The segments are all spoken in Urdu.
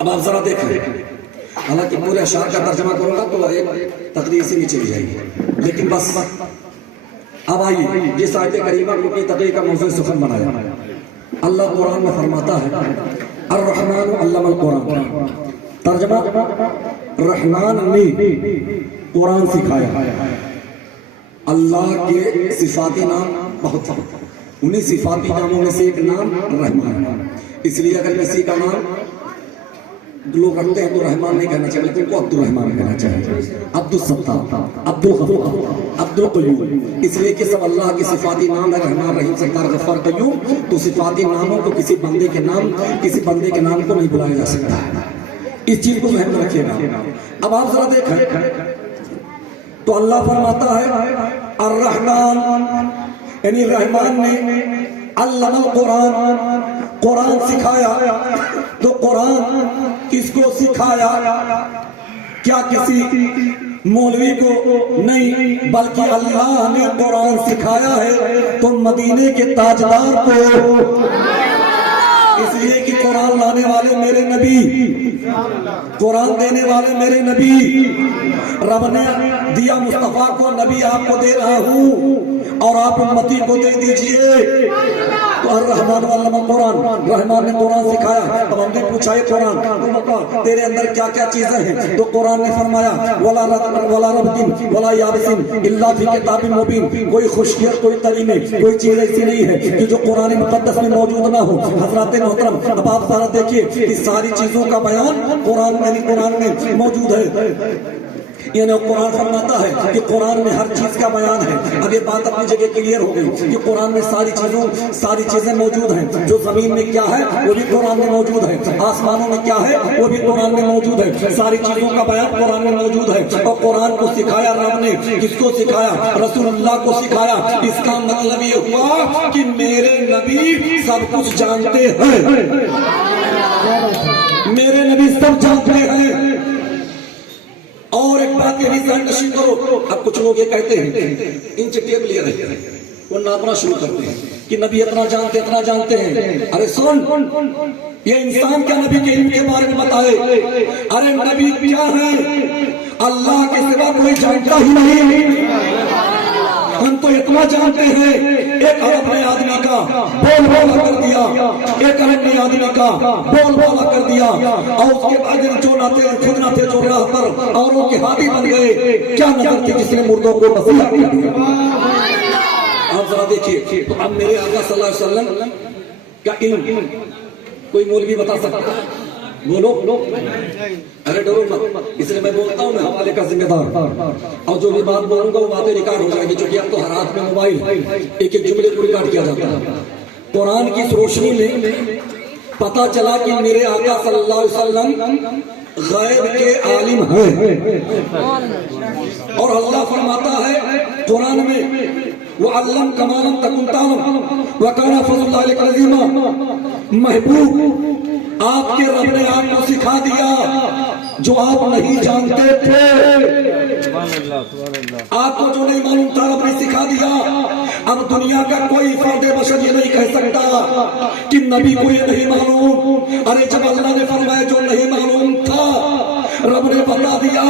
اب آپ ذرا دیکھیں، حالانکہ پورے اشعار کا ترجمہ کروں گا تو ایک تقریر سے نیچے چلی جائے گی، لیکن بس اب آئیے جس آیت کریمہ کو کی تقریر کا موضوع سخن بنایا۔ اللہ قرآن میں فرماتا ہے الرحمن علم القرآن، ترجمہ رحمان نے قرآن سکھایا۔ اللہ کے صفاتی نام بہت ہیں، انہیں صفاتی ناموں میں سے ایک نام رحمان ہے، اس لیے اگر کسی کا نام لوگ رکھتے ہیں تو رحمان نہیں کہنا چاہیے، لیکن کو عبد الرحمان کہنا چاہیے، عبد الستار، عبد الغفور، عبد القیوم، اس لیے کہ سب اللہ کی صفاتی نام ہے، رحمان رحیم ستار غفار قیوم، تو صفاتی ناموں کو کسی بندے کے نام کو نہیں بلایا جا سکتا ہے، اس چیز کو ذہن میں رکھیے گا۔ اب آپ ذرا دیکھیں تو اللہ فرماتا ہے الرحمن، یعنی رحمان نے علم القرآن، قرآن سکھایا۔ تو قرآن کس کو سکھایا؟ کیا کسی مولوی کو؟ نہیں، بلکہ اللہ نے قرآن سکھایا ہے تو مدینے کے تاجدار کو، اس لیے کہ قرآن لانے والے میرے نبی، قرآن دینے والے میرے نبی، رب نے دیا مصطفیٰ کو، نبی آپ کو دے رہا ہوں اور آپ امتی کو دے دیجئے۔ تو الرحمن علم القرآن، رحمان نے قرآن سکھایا۔ اب ہم نے پوچھا یہ قرآن تیرے اندر کیا کیا چیزیں ہیں؟ تو قرآن نے فرمایا وَلَا رَبْدٍ وَلَا يَابِسٍ إِلَّا فِي كِتَابٍ مُبِينٍ، کوئی خشکیت، کوئی تری میں کوئی چیز ایسی نہیں ہے کہ جو قرآن مقدس میں موجود نہ ہو۔ حضرات محترم، اب آپ ذرا دیکھیے کہ ساری چیزوں کا بیان قرآن میں موجود ہے، یعنی قرآن فرماتا ہے کہ قرآن میں ہر چیز کا بیان ہے۔ اب یہ بات اپنی جگہ کلیئر ہو گئی کہ قرآن میں ساری چیزیں موجود ہیں، جو زمین میں کیا ہے وہ بھی قرآن میں موجود ہے، آسمانوں میں کیا ہے وہ بھی قرآن میں موجود ہے، ساری چیزوں کا بیان قرآن میں موجود ہے۔ اور قرآن کو سکھایا رب نے، کس کو سکھایا؟ رسول اللہ کو سکھایا۔ اس کا مطلب یہ ہوا کہ میرے نبی سب کچھ جانتے ہیں، میرے نبی سب جانتے ہیں۔ اور ایک بات یہ بھی ذہن نشین کرو، اب کچھ لوگ یہ کہتے ہیں، انچ ٹیپ لیے رہتے ہیں، وہ ناپنا شروع کرتے ہیں کہ نبی اتنا جانتے ہیں۔ ارے سن، یہ انسان کیا نبی کے علم کے بارے میں بتائے؟ ارے نبی کیا ہے؟ اللہ کے سوا کوئی جانتا ہی نہیں۔ ہم تو اتنا جانتے ہیں، ایک عرب نے آدمی کا بول بالا کر دیا، ایک عرب نے آدمی کا بول بالا کر دیا، اور اس کے بعد جو نہ تھے خود نہ تھے، جو راہ پر اوروں کے ہادی بن گئے۔ کیا نظر تھی جس نے مردوں کو مسیح کر دیا؟ آپ ذرا دیکھیے، تو اب میرے آقا صلی اللہ علیہ وسلم کا علم کوئی مولوی بتا سکتا ہے؟ بولو، ارے ڈرو مت، اس لیے میں بولتا ہوں، میں حوالے کا ذمہ دار، اور جو بھی بات بولوں گا وہ باتیں ریکارڈ ہو جائیں گی، چونکہ اب تو ہر ہاتھ میں موبائل، ایک ایک جملے کو ریکارڈ کیا جاتا ہے۔ قرآن کی اس روشنی میں پتا چلا کہ میرے آقا صلی اللہ علیہ وسلم غیب کے عالم ہیں، اور اللہ فرماتا ہے قرآن میں وَعَلَّمْكَ مَا لَمْ تَكُنْ تَعْلَمْ وَكَانَ فَضْلُ اللَّهِ عَلَيْكَ عَظِيمًا۔ محبوب، آپ کے رب نے آپ کو سکھا دیا جو آپ نہیں جانتے تھے، آپ کو جو نہیں معلوم تھا رب نے سکھا دیا۔ اب دنیا کا کوئی فرد بشر یہ نہیں کہہ سکتا کہ نبی کو یہ نہیں معلوم۔ ارے جب اللہ نے فرمایا جو نہیں معلوم تھا رب نے بتا دیا،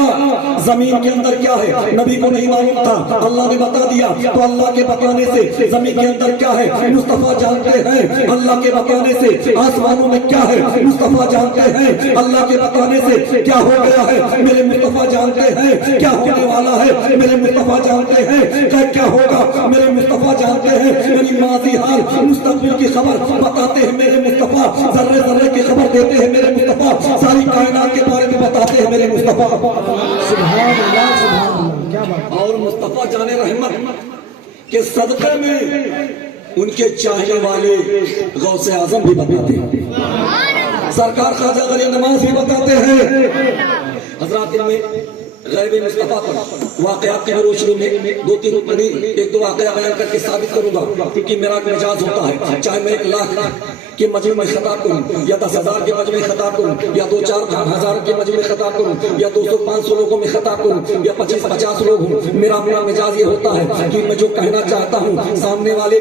زمین کے اندر کیا ہے نبی کو نہیں معلوم تھا، اللہ نے بتا دیا، تو اللہ کے بتانے سے زمین کے اندر کیا ہے مصطفیٰ جانتے ہیں، اللہ کے بتانے سے آسمانوں میں کیا ہے مصطفیٰ جانتے ہیں، اللہ کے بتانے سے کیا ہو گیا ہے میرے مصطفیٰ جانتے ہیں، کیا ہونے والا ہے میرے مصطفیٰ جانتے ہیں، کیا ہوگا میرے مصطفیٰ جانتے ہیں، میری ماضی حال مستقبل کی خبر بتاتے ہیں میرے مصطفیٰ، ذرے ذرے کی خبر دیتے ہیں میرے مصطفیٰ، ساری کائنات کے بارے میں بتاتے ہیں میرے مصطفیٰ۔ سبحان اللہ، سبحان اللہ۔ اور مصطفیٰ جان رحمت کے صدقے میں ان کے چاہنے والے غوث اعظم بھی بتاتے ہیں، سرکار خواجہ غریب نواز بھی بتاتے ہیں۔ حضرات میں غیب مصطفیٰ پر واقعات کی روشنی میں ایک دو واقعہ بیان کر کے ثابت کروں گا، کیونکہ میرا مزاج ہوتا ہے، چاہے میں 1 لاکھ کے مجمع میں خطاب کروں یا 10,000 کے مجمع میں خطاب کروں یا 2-4 ہزار کے مجمع میں خطاب کروں یا 200-500 لوگوں میں خطاب کروں یا 25-50 لوگ ہوں، میرا مزاج یہ ہوتا ہے کہ میں جو کہنا چاہتا ہوں سامنے والے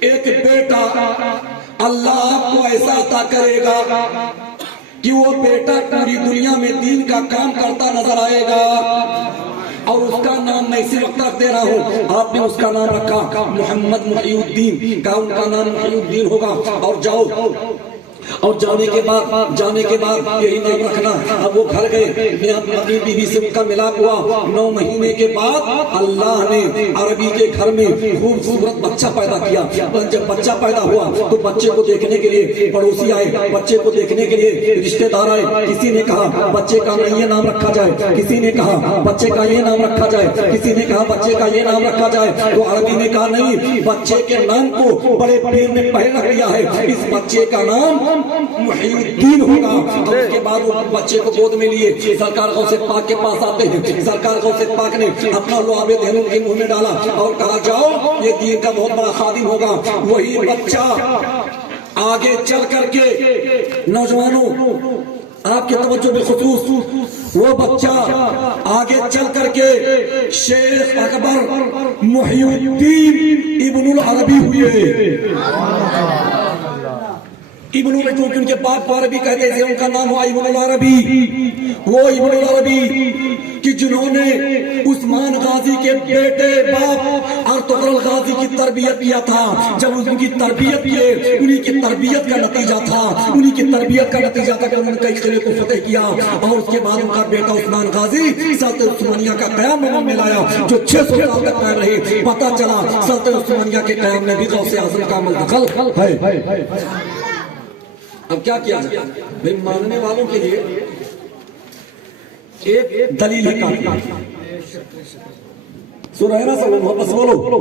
ایک بیٹا اللہ آپ کو ایسا عطا کرے گا کہ وہ بیٹا پوری دنیا میں دین کا کام کرتا نظر آئے گا، اور اس کا نام میں اسی وقت رکھ دے رہا ہوں، آپ نے اس کا نام رکھا محمد محی الدین کا، ان کا نام محی الدین ہوگا، اور جاؤ اور جانے کے بعد یہی نام رکھنا۔ اب وہ گھر گئے، میں اپنی بیوی سے ان کا ملاپ ہوا، 9 مہینے کے بعد اللہ نے عربی کے گھر میں خوبصورت بچہ پیدا کیا۔ جب بچہ پیدا ہوا تو بچے کو دیکھنے کے لیے پڑوسی آئے، بچے کو دیکھنے کے لیے رشتے دار آئے، کسی نے کہا بچے کا یہ نام رکھا جائے، کسی نے کہا بچے کا یہ نام رکھا جائے، کسی نے کہا بچے کا یہ نام رکھا جائے، تو عربی نے کہا نہیں، بچے کے نام کو بڑے پیر نے پہلے رکھ دیا ہے، اس بچے کا نام محی الدین ہوگا۔ اور اس کے بعد وہ بچے کو گود میں لیے سرکار غوث پاک کے پاس آتے ہیں، سرکار غوث پاک نے اپنا لعاب دہن ان کے منہ میں ڈالا اور کہا جاؤ یہ دین کا بہت بڑا خادم ہوگا۔ وہی بچہ آگے چل کر کے، نوجوانوں آپ کے توجہ بالخصوص، وہ بچہ آگے چل کر کے شیخ اکبر محی الدین ابن العربی ہوئے۔ ابن میں کیونکہ ان کے باپ کو عربی کہتے تھے، ان کا نام ہوا ابن العربی۔ وہ ابن العربی کہ جنہوں نے عثمان غازی کے بیٹے باپ ارطغرل غازی کی تربیت کیا تھا، جب ان کی تربیت کیے، انہی کی تربیت کا نتیجہ تھا، انہی کی تربیت کا نتیجہ تھا کہ انہوں نے کئی قلعے کو فتح کیا، اور اس کے بعد ان کا بیٹا عثمان غازی سلطنت عثمانیہ کا قیام میں لایا، جو 600 سال تک قائم رہی۔ پتہ چلا سلطنت عثمانیہ کے قیام میں بھی غوث اعظم کا عمل دخل ہے۔ اب کیا کیا جائے؟ بھئی ماننے والوں کے لیے ایک دلیل ہے کافی۔ سورہ نا سے بس بولو۔